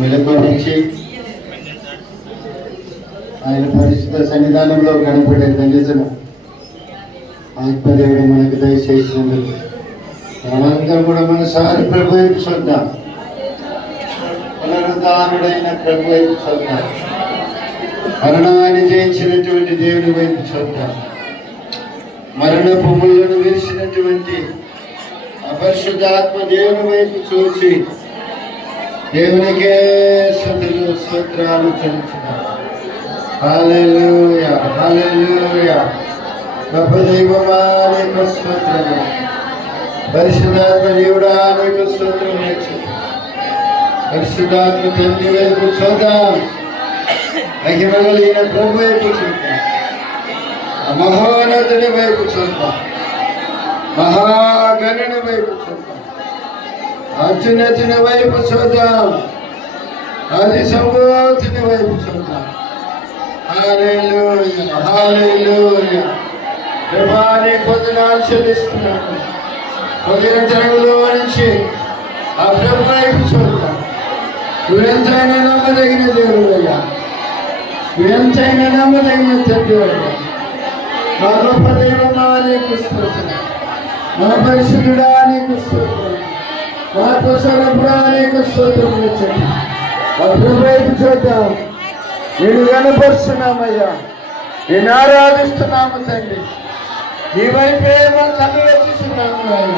మెలకువనిచ్చి ఆయన పరిశుద్ధ సన్నిధానంలో కనపడే ధన్యతను ఆత్మదేవుడు మనకు దయచేసినందుకు మనందరం కూడా మనసారి ప్రభు వైపు చూద్దాం. పునరుద్ధానుడైన ప్రభు వైపు చూద్దాం. మరణాన్ని జయించినటువంటి దేవుని వైపు చూద్దాం. మరణపు ముళ్ళను విరిచినటువంటి అపరిశుద్ధాత్మ దేవుని వైపు చూసి దేవునికే స్తుతులు స్తోత్రాలు చెల్లించుదాం. హల్లెలూయా హల్లెలూయా. గొప్ప దైవమా నీకు స్తోత్రము, పరిశుద్ధాత్మ దేవుడా నీకు స్తోత్రం. పరిశుద్ధాత్మ తండ్రి వైపు చూద్దాం. మహిమగలిగిన ప్రభు వైపు చూద్దాం. మహోన్నతుని వైపు చూద్దాం. మహాగణుని వైపు చూద్దాం. అత్యున్నతుని వైపు చూద్దాం. ఆది సంభూతుని వైపు చూద్దాం. హల్లెలూయా హల్లెలూయా. ప్రభాని పొందనాలు చెల్లిస్తున్నాను. పొందిన జరుగులో నుంచి ఆ ప్రభు వైపు చూద్దాం. నువ్వెంతైనా నమ్మదగిన దేవుడయ్యా, నువ్వెంతైనా నమ్మదగిన తండ్రి అయ్యా. మా గొప్ప దైవమా నీకు స్తోత్రం, మా పరిశుద్ధుడా నీకు స్తోత్రం, మా కుశలపుడా నీకు స్తోత్రం. ఆ ప్రభు వైపు చూద్దాం. నేను కనపరుస్తున్నామయ్యా, నేను ఆరాధిస్తున్నాము తండ్రి. నీ వైపే మా కన్ను వెచ్చిస్తున్నాము ఆయన.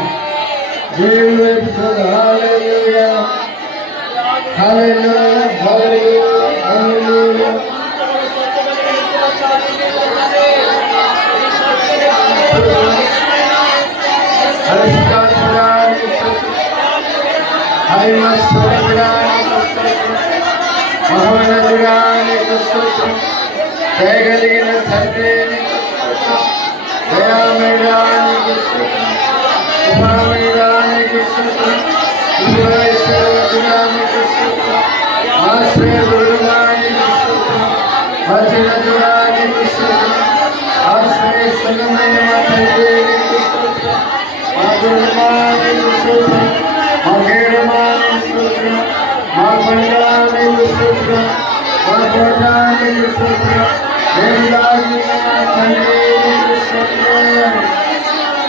దేవుని వైపు చూద్దాం. హల్లెలూయా హల్లెలూయా హల్లెలూయా హల్లెలూయా. దయగలిగిన తండ్రి దయామయుడానికి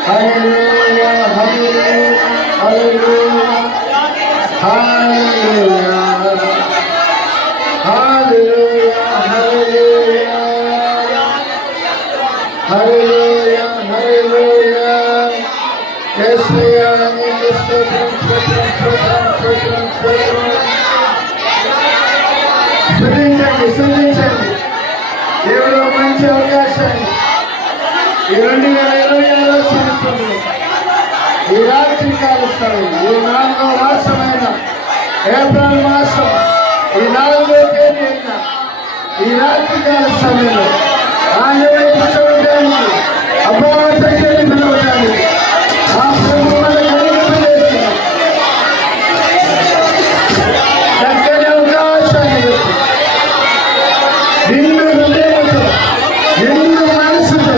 హల్లెలూయా హల్లెలూయా హల్లెలూయా హల్లెలూయా హల్లెలూయా హల్లెలూయా హల్లెలూయా. యేసయ్యా నీకు స్తోత్రం స్తోత్రం స్తోత్రం స్తోత్రం స్తోత్రం. స్తుతించండి స్తుతించండి. దేవుడు మంచి అవకాశాన్ని ఈ 2026 సంవత్సరంలో ఈ రాత్రి కాల సమయం, ఈ 4వ మాసమైన ఏప్రిల్ మాసం ఈ 4వ తేదీ అయిన ఈ రాత్రి కాల సమయంలో ఆయన వైపు చూడడానికి అపవాదాన్ని పిలవడానికి ఆ ప్రభు మనకు అనుగ్రహించిన చక్కని అవకాశాన్ని పెట్టి నిన్ను హృదయంతో నిన్ను మనసుతో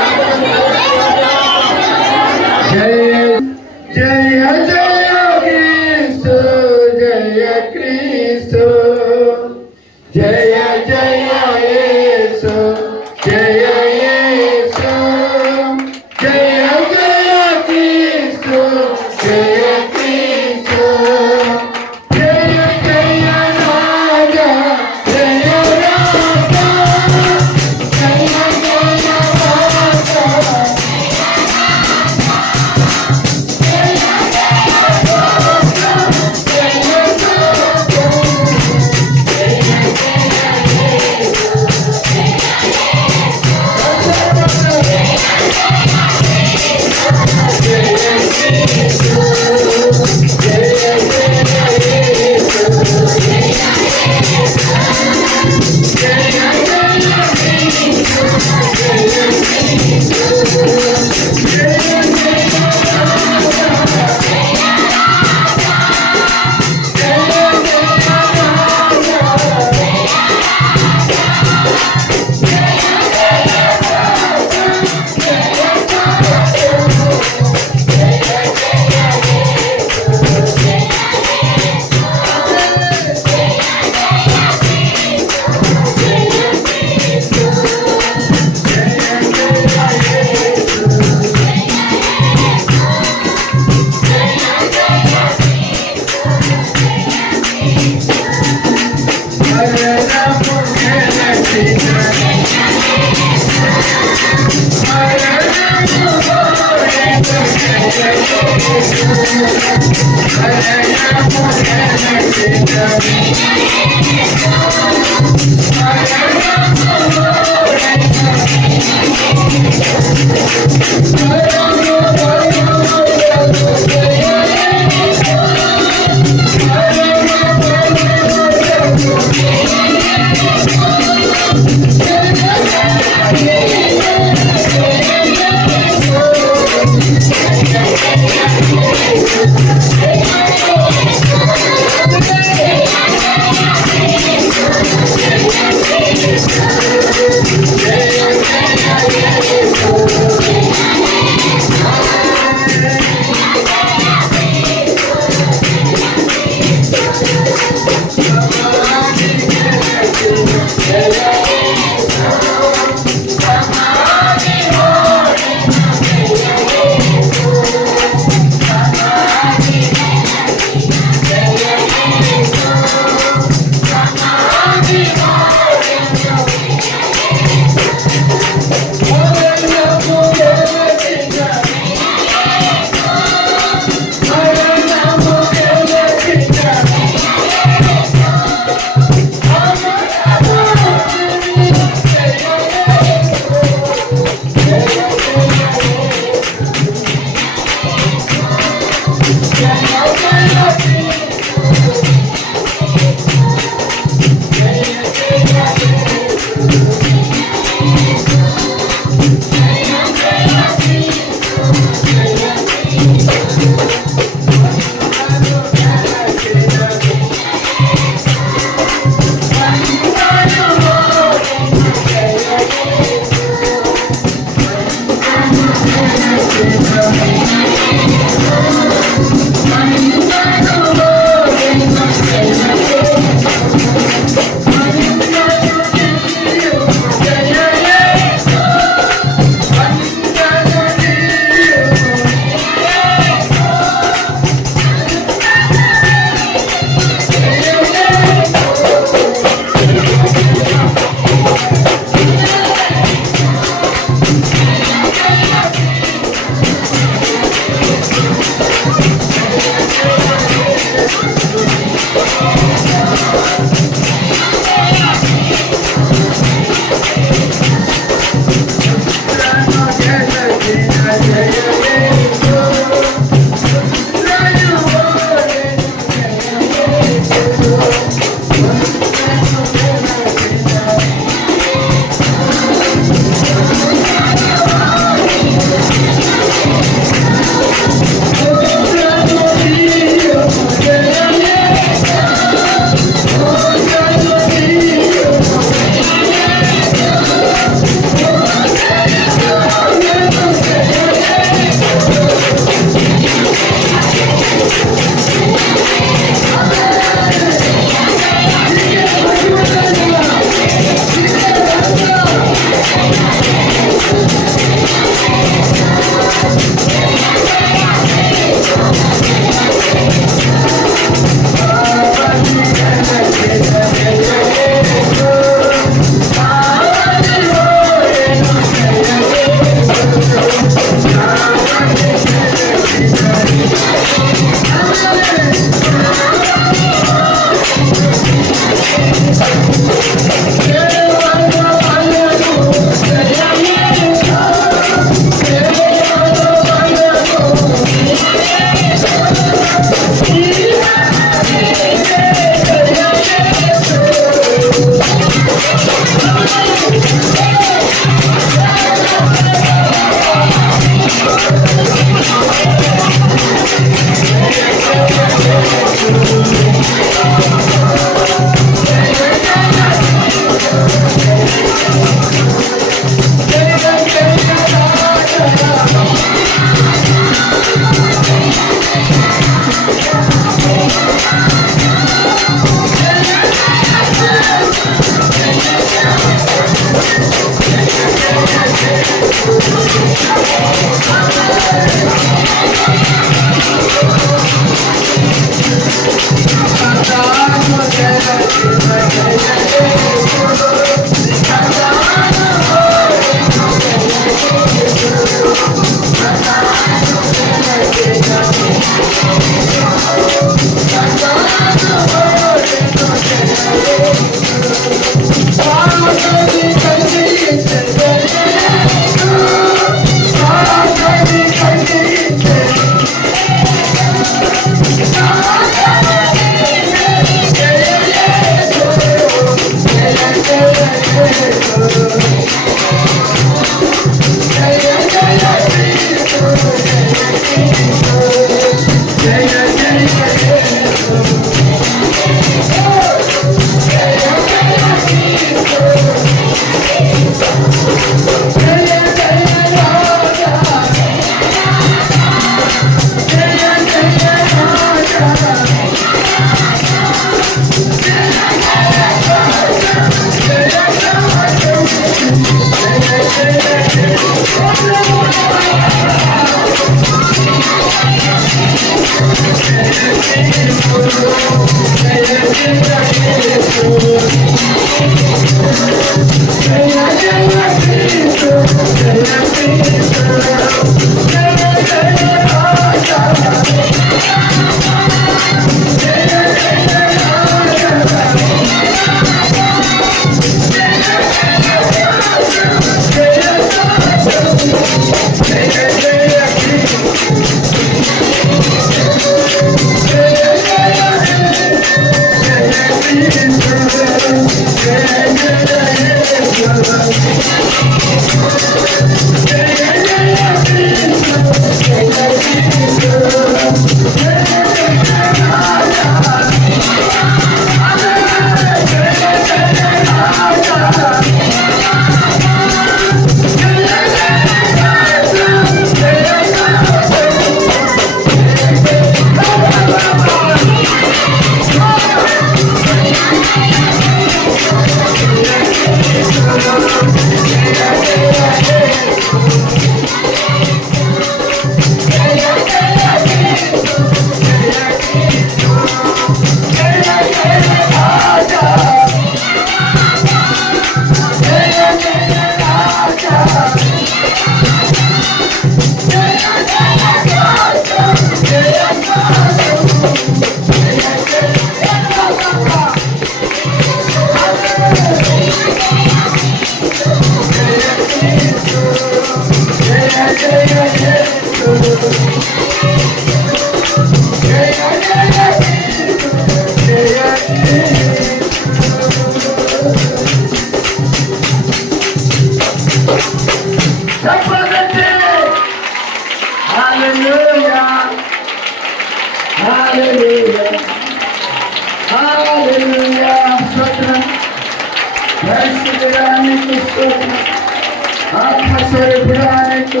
ఆత్మస్వరూపుడానికి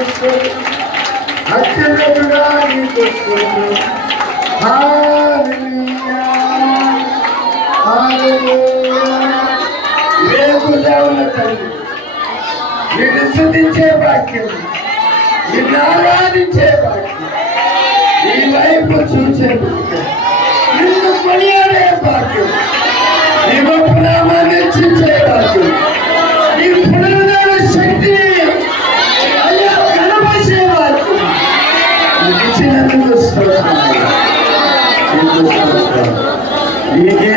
అత్యున్నతుడానికి హల్లెలూయా హల్లెలూయా లేకుదావుల తల్లి నిన్ను స్తుతించే భాగ్యం నిన్ను ఆరాధించే భాగ్యం నీ వైపు చూసే భాగ్యం నిన్ను కొనియాడే భాగ్యం నీ గొప్ప నామాన్ని చించే భాగ్యం నీ పునరుద్ధరణ శక్తి అయ్యా కనపరిచే భాగ్యం నీకు ఇచ్చినందుకు స్తోత్రం నీకే